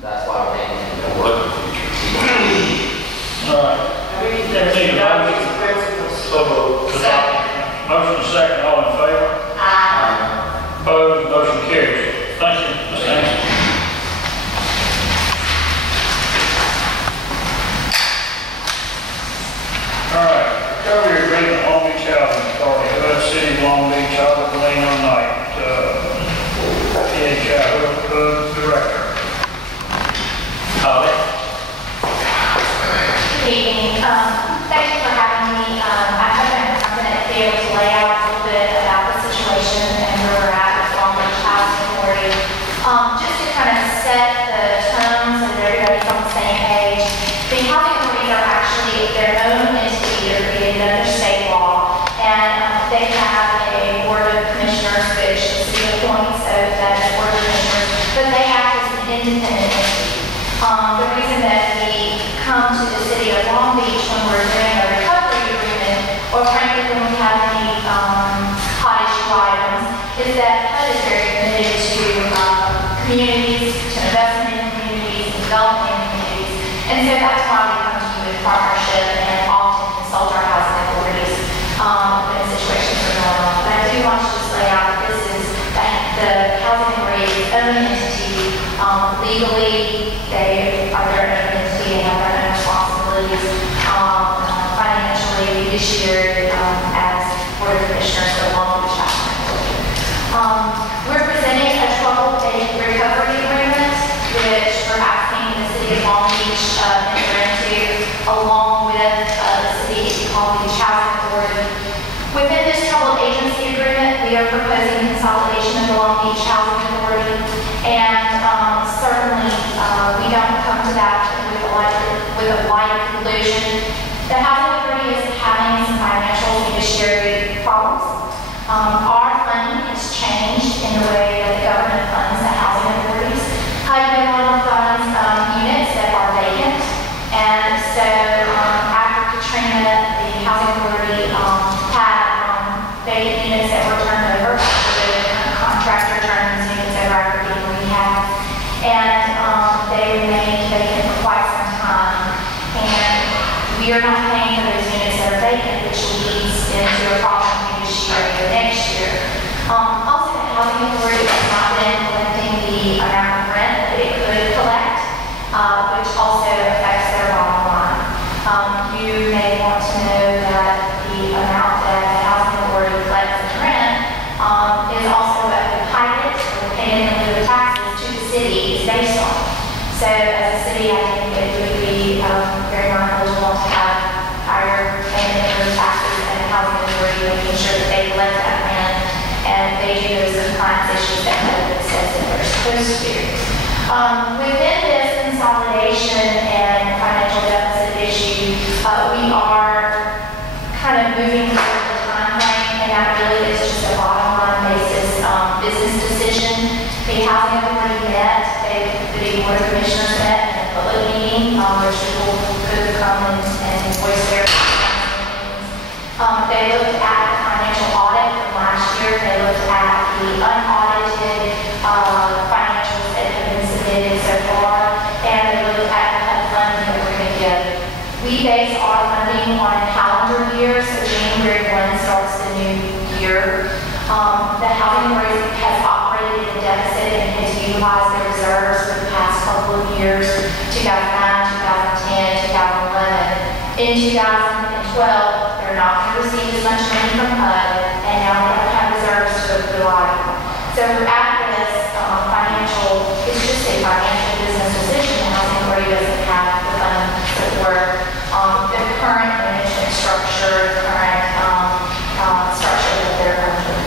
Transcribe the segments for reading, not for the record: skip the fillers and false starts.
That's why we're making it a work in the future. All right. Everything about it. So, motion second, all in favor? Aye. Opposed, motion carries. Thank you, Ms. Nancy. All right, recovery agreement, Long Beach Housing Authority, HUD City, of Long Beach, Albert Lane, Knight, PHI, HUD Director. Holly? Good evening. Thank you for having me. I'm going to be able to lay out a little bit about the situation and where we're at with Long Beach Housing Authority. Just to kind of set the tone so that everybody's on the same page, the housing authorities are actually their own entity. They're created under state law, and they have a board of commissioners, which the city appoints, so that's the board of commissioners, but they act as an independent entity. The reason that we come to the city of Long Beach when we're doing a recovery agreement, or frankly when we have any hot issue items, is that HUD is very committed to communities, to investment in communities, and developing in communities. And so that's why we come to you in partnership and often consult our housing authorities when situations are going on. But I do want to just lay out that this is the housing authority's own entity. Legally, they are their own entity and have their own responsibilities. Financially, fiduciary as Board of Commissioners for Long Beach Housing Authority. We're presenting a troubled recovery agreement, which we're asking the city of Long Beach enter into, along with the city of Long Beach Housing Authority. Within this troubled agency agreement, we are proposing consolidation of the Long Beach Housing Authority, and certainly we don't come to that with a wide conclusion. The housing authority is having some financial fiduciary problems. Our funding has changed in the way that the government funds the housing authorities. HUD no longer funds units that are vacant, and so after Katrina, the housing authority had vacant units that were turned over. The contractor turned these units over after being rehabbed, and they remained vacant for quite some time. And we are not paying for those units that are vacant, which leads into a problem fiduciary for next year. Also, the housing authority has not been collecting the amount of rent that it could collect, which also affects their bottom line. You may want to know that the amount that the housing authority collects in rent is also what the pilot or payment in lieu of taxes to the city is based on. So as a city, I think it would be very non-eligible to have higher payment in lieu of taxes and the housing authority making sure that they collect that rent and they do those compliance issues that HUD says that they're supposed to do. Within this consolidation and financial deficit issue, we are kind of moving forward the time frame, and that really is just a bottom line basis business decision. The housing authority met, the Board of Commissioners met in a public meeting, which people could come and voice their opinions. They looked at the financial audit from last year. They looked at the unaudited financials that have been submitted so far, and they looked at the funding that we're going to give. We base our funding on a calendar year, so January 1 starts the new year. The housing authority has operated in a deficit and has utilized their reserves for the past couple of years, 2009, 2010, 2011. In 2012, they're not going to receive as much money from HUD, and now they don't have reserves to rely on. So we're at this it's just a financial business decision. The housing authority doesn't have the funds to support the current management structure, the current structure that they're under.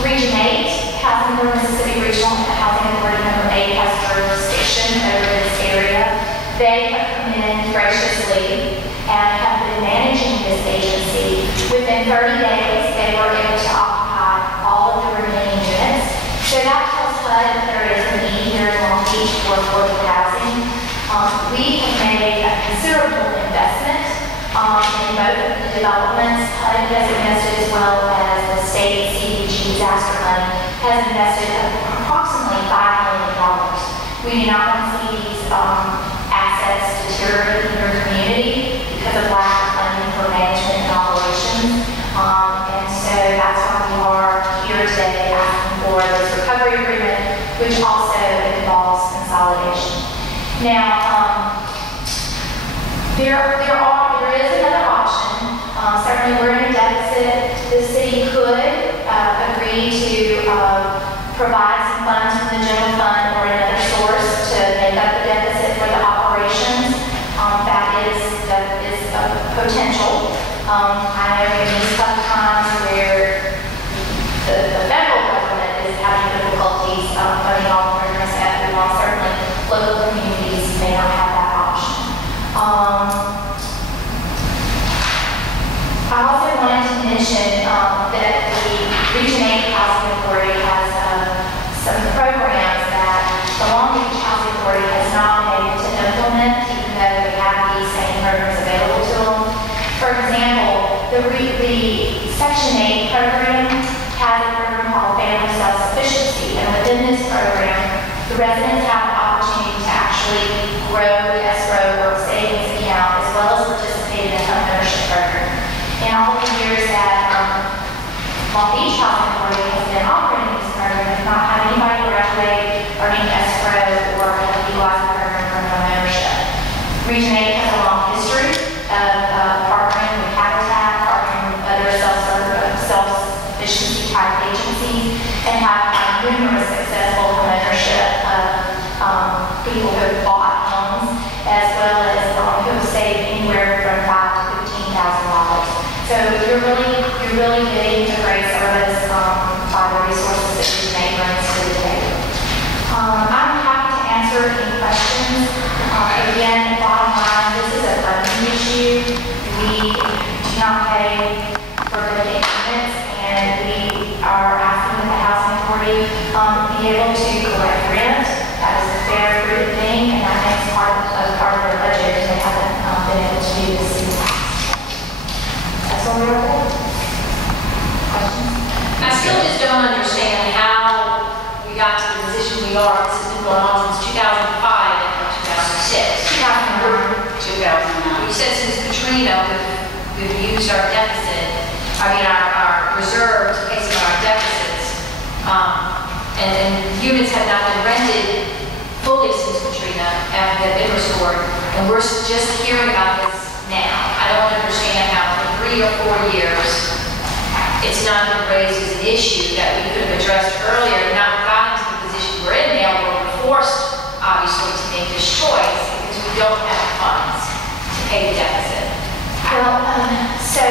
Region 8, Housing for Mississippi Regional Housing Authority number 8 has jurisdiction over this area. They have come in graciously and have been managing this agency. Within 30 days, they were able to occupy all of the remaining units. So that tells HUD that there is a need here in Long Beach for affordable housing. We have made a considerable investment in both of the developments. HUD has invested, as well as the state CDBG disaster fund has invested approximately $5 million. We do not want to see these assets deteriorate in your community because of lack of funding for management and operations. And so that's why we are here today asking for this recovery agreement, which also involves consolidation. Now, there is another option. Certainly, we're in a deficit. The city could agree to provide some funds from the general fund or another source to make up the deficit for the operations. That is a potential. I know in these tough times where the federal government is having difficulties funding all programs at the law, certainly local communities may not have that option. I also wanted to mention that the Region 8 Housing Authority has some programs that the Long Beach Housing Authority has not been able to implement, even though they have these same programs available to them. For example, the Section 8 program has a program called Family Self-Sufficiency, and within this program, the residents have the opportunity to actually grow the escrow or savings account as well as participate in a home ownership program. In all the years that Long Beach Housing Authority has been operating this program, has not had anybody graduate earning escrow or have utilized the program for home ownership. Region 8 has a long history of partnering with Habitat, partnering with other self-sufficiency type agencies, and have had numerous successful home ownership people who have bought homes, as well as who have saved anywhere from $5,000 to $15,000. So you're really getting a great service by the resources that Region 8 brings to the table. I'm happy to answer any questions. Again, bottom line, this is a funding issue. We do not pay for vacant units, and we are asking that the Housing Authority be able to collect rent. That is a fair, prudent thing, and that makes part of their budget, and they haven't been able to do this in the past. That's all we're for. Questions? I still just don't understand how we got to the position we are. This has been going on since 2005 and 2006. 2009. You said since Katrina, we've used our deficit, our reserve to pay some of our deficits. And units have not been rented fully since Katrina and have been restored. And we're just hearing about this now. I don't understand how for 3 or 4 years it's not been raised as an issue that we could have addressed earlier and not gotten to the position we're in now where we're forced, obviously, to make this choice because we don't have funds to pay the deficit. Well, so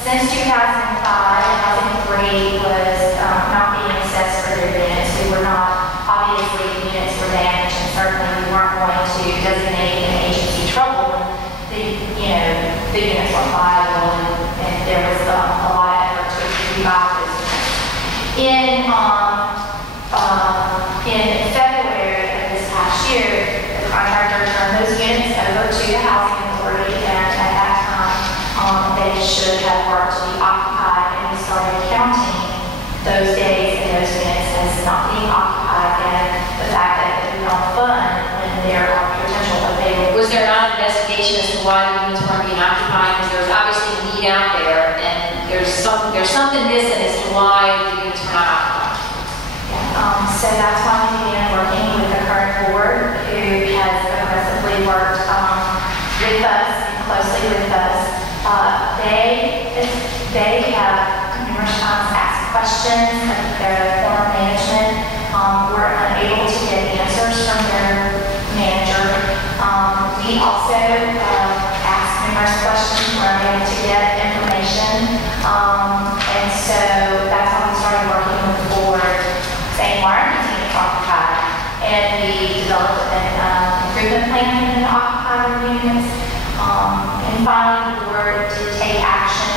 since 2005, the Housing Authority was not being assessed for their units. We were not, obviously, the units were damaged, and certainly we weren't going to designate an agency trouble when the units were viable, and there was a lot of effort to revive those units. In February of this past year, the contractor turned those units over to the Housing Authority, and at that time, they should have worked to be occupied, and we started counting those days and those units as not being occupied, and the fact that they do not fund when there are potential available. Was there not an investigation as to why the units weren't being occupied? Because there's obviously a need out there, and there's something missing as to why the units were not occupied. So that's why we began working with the current board, who has aggressively worked with us and closely with us. They have numerous times asked questions of their former management. Were unable to get answers from their manager. We also asked numerous questions, were unable to get information. And so that's how we started working with the board, saying, why aren't these units occupied? And we developed an improvement plan for the occupied units. And finally, the board did take action.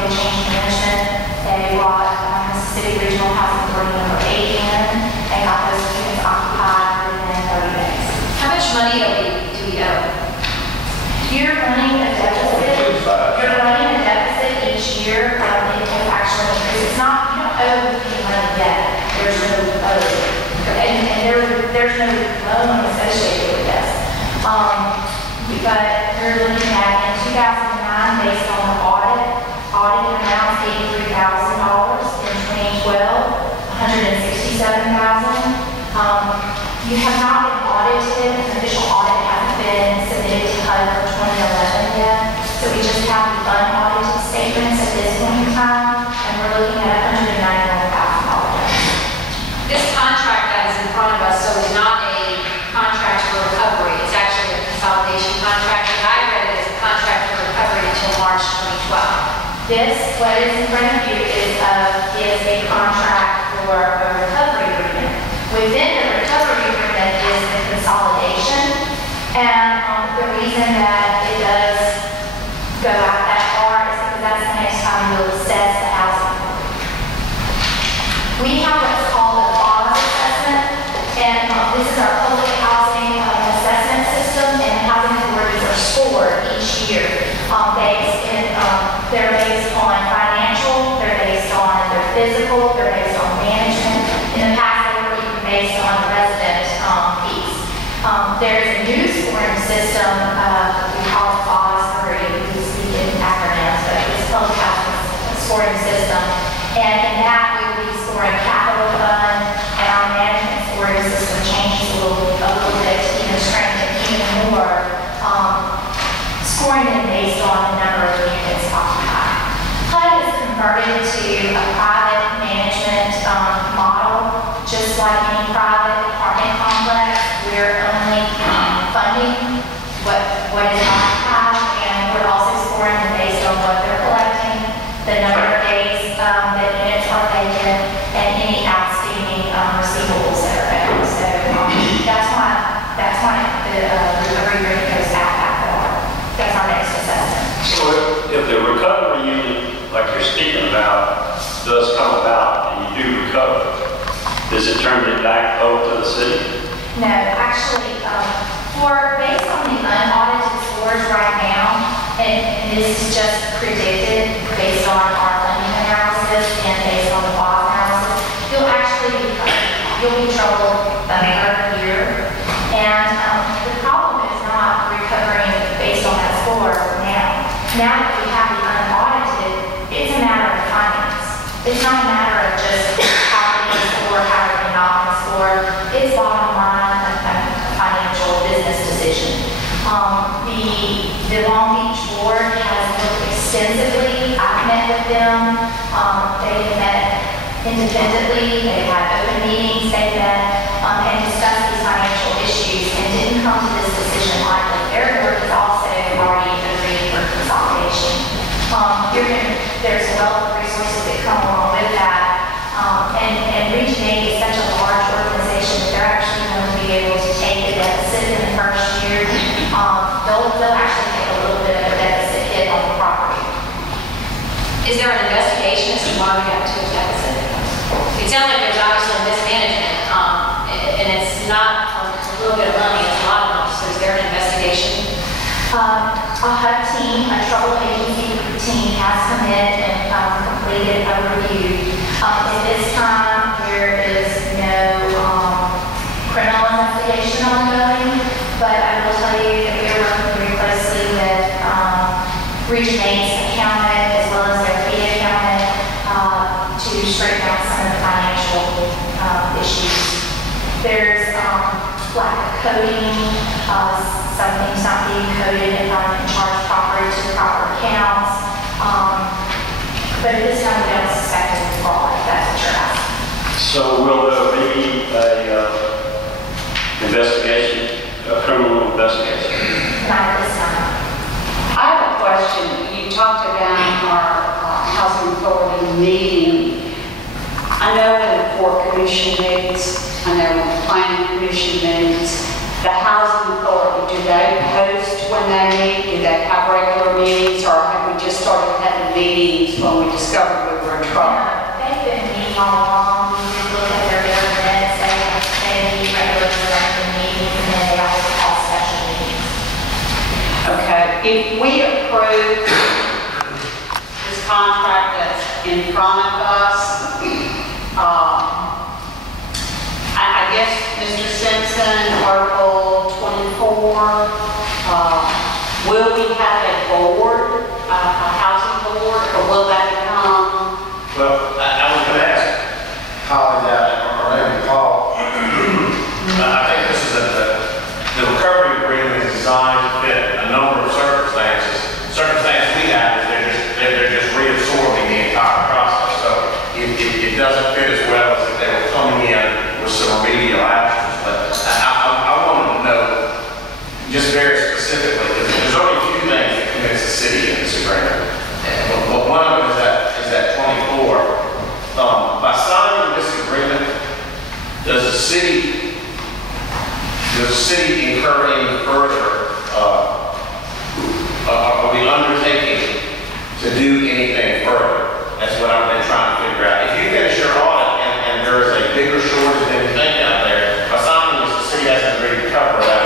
They changed management. They brought Mississippi Regional Housing Authority number 8 in and got those units occupied within 30 days. How much money do we owe? You're running a deficit. You're running a deficit each year. It has actually increased. It's not, you don't owe any money yet. There's no owe. And there there's no loan associated with this. But we're looking at in 2009, based on the audit amounts $83,000. In 2012, $167,000. You have not been audited. An official audit hasn't been submitted to HUD for 2011 yet. So we just have the unaudited statements at this point in time, and we're looking at $191,000. This contract that is in front of us, so is not a contract for recovery, it's actually a consolidation contract, and I read it as a contract for recovery until March 2012. This, what is in front of you, is a contract for a recovery agreement. Within the recovery agreement is the consolidation, and the reason that it does go out that far is because that's the next time you'll assess the housing. We have what's called a FOS assessment, and this is our public housing assessment system, and housing authorities are scored each year they're based on financial, they're based on their physical, they're based on management. In the past, they were even based on the resident piece. There's a new scoring system, we call it FOS, or we speak in acronyms, but it's public housing scoring system. And in that, we will be scoring capital fund, and our management scoring system changes a little bit to even strengthen even more, scoring it based on the number of units occupied. HUD is converted to a private management model, just like any private apartment complex. We're only funding what is occupied, and we're also scoring them based on what they're collecting, the number of days that units are vacant, and any outstanding receivables that are owed. So that's why the recovery agreement goes out that far. That's our next assessment. So if the recovery unit, like you're speaking about, does come about and you do recover, does it turn it back over to the city? No, actually, based on the unaudited scores right now, and this is just predicted based on our lending analysis and based on the FOS analysis, you'll be troubled every year. And the problem is not recovering based on that score now. Now that we have the unaudited, it's a matter of finance. It's not a matter of just how they score, how they're not going to score. It's bottom line, a financial business decision. The Long Beach board has looked extensively. I've met with them. They've met independently. They've had open meetings. They've met and discussed these financial issues and didn't come to this decision lightly. Their board has also already agreed for consolidation. There's a wealth of resources that come along with that. And Region 8 is such a large organization that they're actually going to be able to take the deficit in the first year. They'll actually take a little bit of a deficit hit on the property. Is there an investigation as to why we got to a deficit? It sounds like there's obviously mismanagement, and it's not a little bit of money, it's a lot of money. So is there an investigation? A HUD team, a trouble agency team has come in and completed a review. At this time, there is no criminal investigation ongoing, but I will tell you that we are working very closely with Region 8's accountant as well as their fee accountant to straighten out some of the financial issues. There's lack of coding, some things not being coded and charge properly to the proper accounts. But at this time, we don't suspect any fraud, if that's what you're asking. So will there be a investigation, a criminal investigation? Not at this time. I have a question. You talked about our housing authority meeting. I know when the Port Commission meets, I know when the Planning Commission meets, the housing authority, do they post when they meet? Do they have regular meetings, or have we just started having meetings when we discovered we were in trouble? They've been meeting all along. We did look at their governance. They meet regularly during meetings, and then they also call special meetings. Okay, if we approve this contract that's in front of us, I guess Mr. Simpson, Article 24, will we have a board, a housing board, or will that become? Well, I was going to ask Holly that, or maybe Paul. I think this is the recovery agreement is designed to fit a number of circumstances. Circumstances we have is they're just reabsorbing the entire process. So it doesn't fit as well as if they were coming in with some remedial actions. But I wanted to know just very specifically, because there's only a few things that commits the city in this agreement. But one of them is that 24. By signing this agreement, does the city incur any further, are we undertaking to do anything further? That's what I've been trying to figure out. If you finish your audit and there is a bigger shortage than you think out there, by signing this, the city hasn't agreed to cover that.